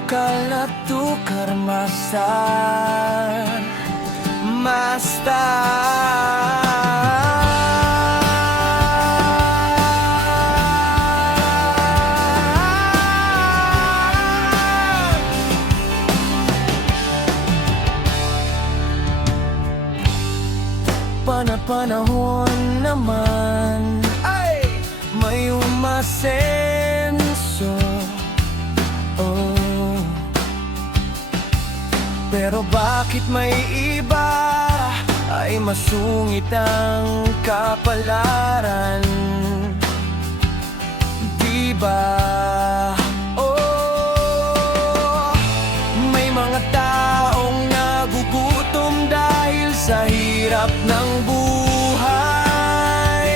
lokal na tukar master. Panahon naman ay may umasenso, oh. Pero bakit may iba ay masungit ang kapalaran? Diba? Oh, may mga taong nagugutom dahil sa hirap ng buhay.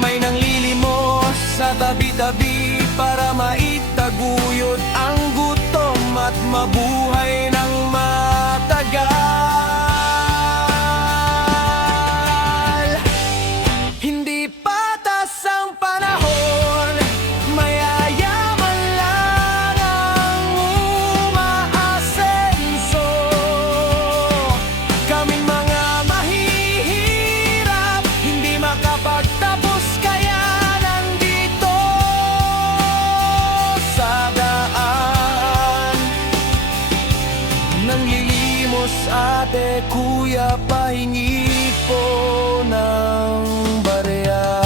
May nanglilimos sa tabi-tabi para maitaguyod ang gutom at mabuhay ng matagal. Hindi patas ang panahon, mayayaman lang ang umaasenso. Kaming mga mahihirap, hindi makapagtapos, kaya nandito sa daan. Nanglilimos ate, kuya, pahingi po ng barya.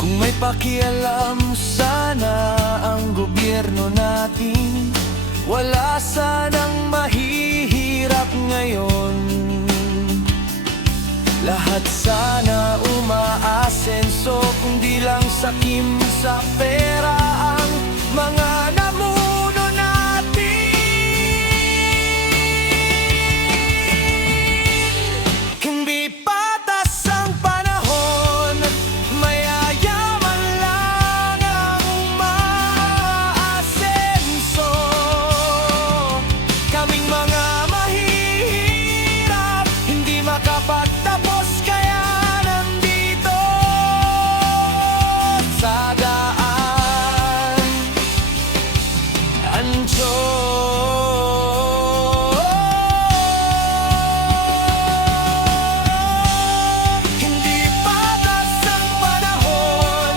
Kung may pakialam sana ang gobyerno natin, wala sanang mahihirap ngayon. Lahat sana umaasenso, kundi lang sakim sa pera ang mga namuno natin. Hindi patas ang panahon, mayayaman lang ang umaasenso. Kaming mga mahihirap, hindi makapagtapos, kaya nandito sa daan. Ancho, hindi patas ang panahon,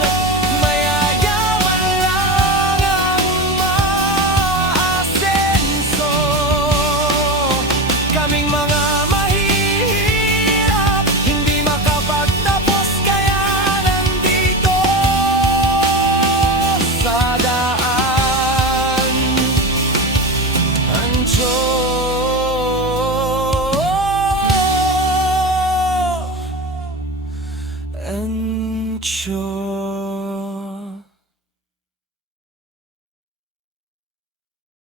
mayayaman lang ang maasenso. Kaming mga mahihirap, hindi makapagtapos, kaya nandito sa daan. Ancho, Ancho.